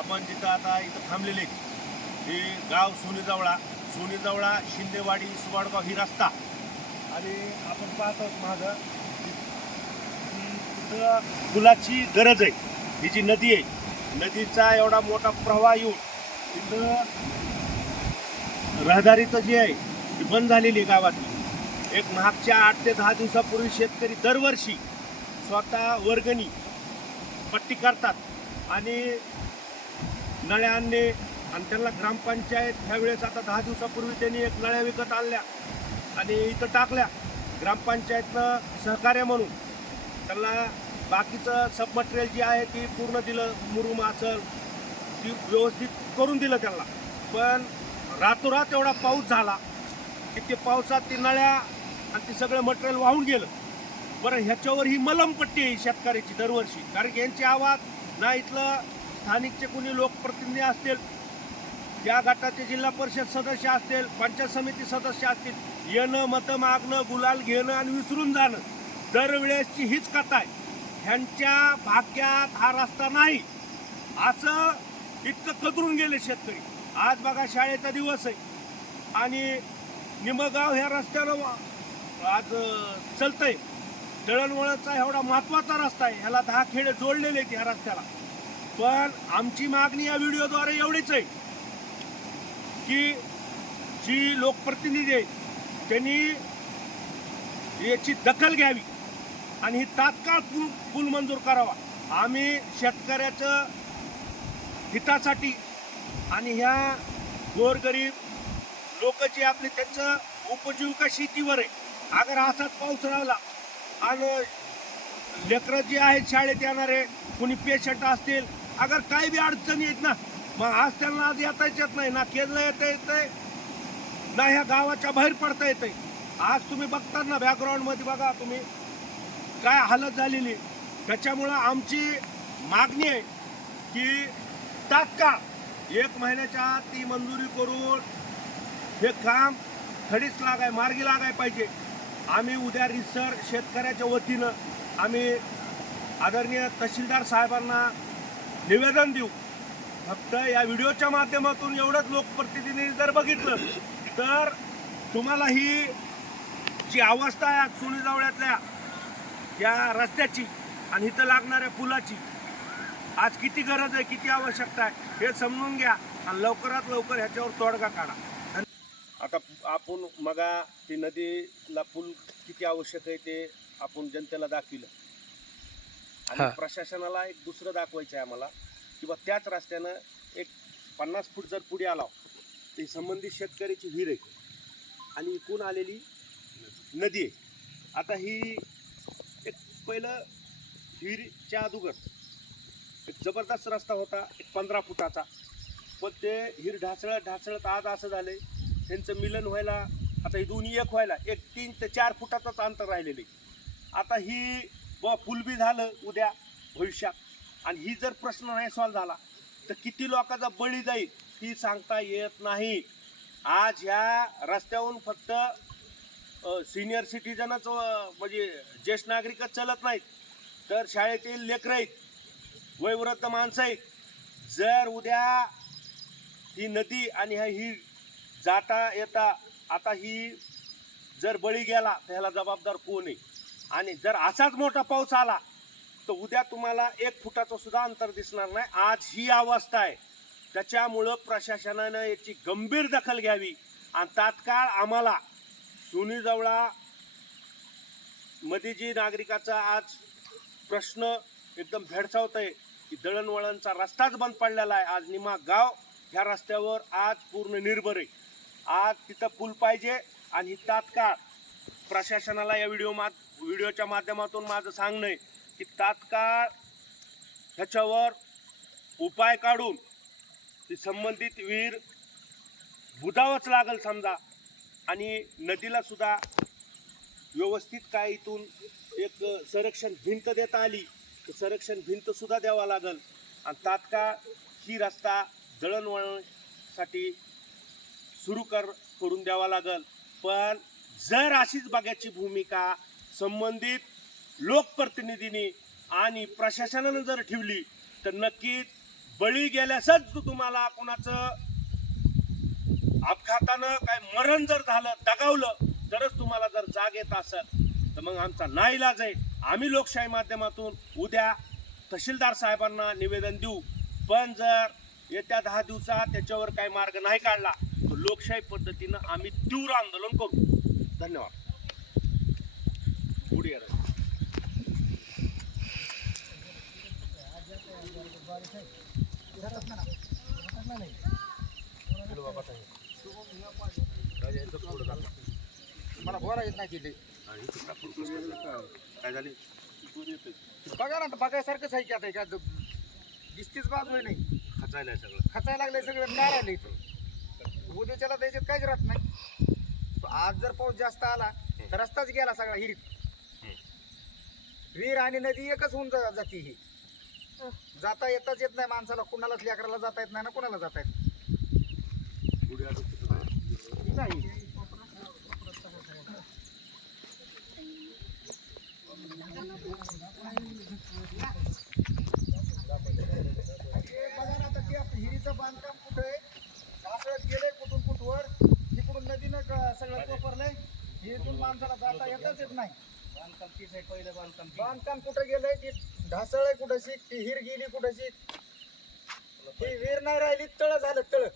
आपण जिथं आता इथं थांबलेले हे गाव सोनेजवळा. सोनेजवळा शिंदेवाडी सुवाडगाव ही रस्ता. आणि आपण पाहतो माझं तिथं पुलाची गरज आहे. ही जी नदी आहे नदीचा एवढा मोठा प्रवाह येऊन तिथं रहदारीचं जे आहे ती बंद झालेली आहे गावातली. एक मागच्या आठ ते दहा दिवसापूर्वी शेतकरी दरवर्षी स्वतः वर्गणी पट्टी करतात. आणि नळ्या आणणे आणि त्यांना ग्रामपंचायत ह्यावेळेस आता दहा दिवसापूर्वी त्यांनी एक नळ्या विकत आणल्या आणि इथं टाकल्या. ग्रामपंचायतनं सहकार्य म्हणून त्यांना बाकीचं सब मटेरियल जे आहे ती पूर्ण दिलं मुरुम ती व्यवस्थित करून दिलं त्यांना. पण रातोरात एवढा पाऊस झाला की ते पावसात ती नळ्या आणि ते सगळं मटेरियल वाहून गेलं. बरं ह्याच्यावर ही मलमपट्टी आहे शेतकऱ्याची दरवर्षी. कारण की यांची आवाज ना इथलं स्थानिकचे कुणी लोकप्रतिनिधी असतील या गटाचे जिल्हा परिषद सदस्य असतील पंचायत समिती सदस्य असतील येणं मतं मागणं गुलाल घेणं आणि विसरून जाणं दरवेळेसची हीच कथा आहे. ह्यांच्या भाग्यात हा रस्ता नाही. असं इतकं कदरून गेले शेतकरी. आज बघा शाळेचा दिवस आहे. आणि निमगाव ह्या रस्त्यानं वा- आज चलतंय. दळणवळणचा एवढा महत्त्वाचा रस्ता आहे. ह्याला दहा खेडे जोडलेले आहेत ह्या रस्त्याला. पण आमची मागणी या व्हिडिओद्वारे एवढीच आहे की जी लोकप्रतिनिधी आहेत त्यांनी याची दखल घ्यावी आणि ही तात्काळ पूल पूल मंजूर करावा. आम्ही शेतकऱ्याचं हितासाठी आणि ह्या गोरगरीब लोक जे आपले त्यांचं उपजीविका शेतीवर आहे. अगर असाच पाऊस राहिला आणि लेकरं जे आहेत शाळेत येणारे कुणी पेशंट असतील अगर काही बी अडचणी आहेत ना मग आज त्यांना आज येताच येत नाही ना केलं येतं आहे ना ह्या गावाच्या बाहेर पडता येतंय. आज तुम्ही बघता ना बॅकग्राऊंडमध्ये बघा तुम्ही काय हालत झालेली. त्याच्यामुळं आमची मागणी आहे की तात्काळ एक महिन्याच्या आत ती मंजुरी करून हे काम खडीच लागाय मार्गी लागाय पाहिजे. आम्ही उद्या रिसर शेतकऱ्याच्या वतीनं आम्ही आदरणीय तहसीलदार साहेबांना निवेदन देऊ. फक्त या व्हिडिओच्या माध्यमातून एवढंच लोकप्रतिनिधी जर बघितलं तर तुम्हाला ही जी अवस्था आहे आज सोनीजवळ्यातल्या या रस्त्याची आणि इथं लागणाऱ्या पुलाची आज किती गरज आहे किती आवश्यकता आहे हे समजून घ्या आणि लवकरात लवकर ह्याच्यावर तोडगा काढा. आता आपण मगा ती नदीला पूल किती आवश्यक आहे ते आपण जनतेला दाखविलं. आणि प्रशासनाला एक दुसरं दाखवायचं आहे आम्हाला किंवा त्याच रस्त्यानं एक पन्नास फूट जर पुढे आला ते संबंधित शेतकऱ्याची विहीर आहे. आणि इकून आलेली नदी आहे. आता ही एक पहिलं विहिरीच्या अगोदर एक जबरदस्त रस्ता होता एक पंधरा फुटाचा. पण ते हिर ढासळत ढासळत आज असं झालं त्यांचं मिलन व्हायला आता ही दोन्ही एक व्हायला एक तीन ते चार फुटाचंच अंतर राहिलेलं आहे. आता ही ब फुलबी बी झालं उद्या भविष्यात. आणि ही जर प्रश्न नाही सॉल्व झाला तर किती लोकांचा बळी जाईल ही सांगता येत नाही. आज ह्या रस्त्याहून फक्त सिनियर सिटीजनच म्हणजे ज्येष्ठ नागरिकच चलत नाहीत तर शाळेतील लेकरं आहेत वयवृद्ध माणसं आहेत. जर उद्या ही नदी आणि ह्या ही जाता येता आता ही जर बळी गेला तर ह्याला जबाबदार कोण आहे? आणि जर असाच मोठा पाऊस आला तर उद्या तुम्हाला एक फुटाचं सुद्धा अंतर दिसणार नाही. आज ही अवस्था आहे. त्याच्यामुळं प्रशासनानं याची गंभीर दखल घ्यावी. आणि तात्काळ आम्हाला सुनीजवळा मध्ये जी नागरिकाचा आज प्रश्न एकदम भेडसावत आहे की दळणवळणचा रस्ताच बंद पडलेला आहे. आज निमा गाव ह्या रस्त्यावर आज पूर्ण निर्भर आहे. आज तिथं पूल पाहिजे आणि तात्काळ प्रशासनाला या व्हिडिओ मा व्हिडिओच्या माध्यमातून माझं सांगणं आहे की तात्काळ ह्याच्यावर उपाय काढून ती संबंधित विहीर बुजावंच लागल समजा. आणि नदीला सुद्धा व्यवस्थित काय इथून एक संरक्षण भिंत देता आली तर संरक्षण भिंतसुद्धा द्यावा लागल. आणि तात्काळ ही रस्ता दळणवळणसाठी सुरू कर करून द्यावा लागल. पण जर अशीच बघायची भूमिका संबंधित लोकप्रतिनिधींनी आणि प्रशासनानं जर ठेवली तर नक्कीच बळी गेल्यासच तुम्हाला कोणाचं अपघातानं काय मरण जर झालं दगावलं तरच तुम्हाला जर जाग येत असेल तर मग आमचा नाईलाज आहे. आम्ही लोकशाही माध्यमातून उद्या तहसीलदार साहेबांना निवेदन देऊ. पण जर येत्या दहा दिवसात त्याच्यावर काही मार्ग नाही काढला तर लोकशाही पद्धतीनं आम्ही तीव्र आंदोलन करू. धन्यवाद. मला बोला येत नाही तिथे काय? काय झाले बघा ना बघायसारखंच आहे की आता का दिसतीच बाजू आहे नाही खचायला सगळं खचायला लागलंय सगळं नाही राहिलं इथं उद्याच्याला त्याच्यात काहीच राहत नाही आज जर पाऊस जास्त आला तर रस्ताच गेला सगळा हिरीत विहीर आणि नदी एकच होऊन जा- जाती ही. जाता येताच येत नाही माणसाला कुणालाच लेकराला जाता येत नाही ना कुणाला जाता येत नाही हे बघा ना आता ते आपलं हिरीचं बांधकाम कुठं आहे गेलंय कुठून कुठवर तिकडून नदीनं क- सगळं कोपरलंय हिरीतून माणसाला जाता येतच येत? नाही. बांधकाम तीच आहे पहिलं बांधकाम तीच. बांधकाम कुठं गेलंय? ती आहे कुठं? ती हिर गेली कुठं ती विहीर नाही राहिली तळ झालं तळ.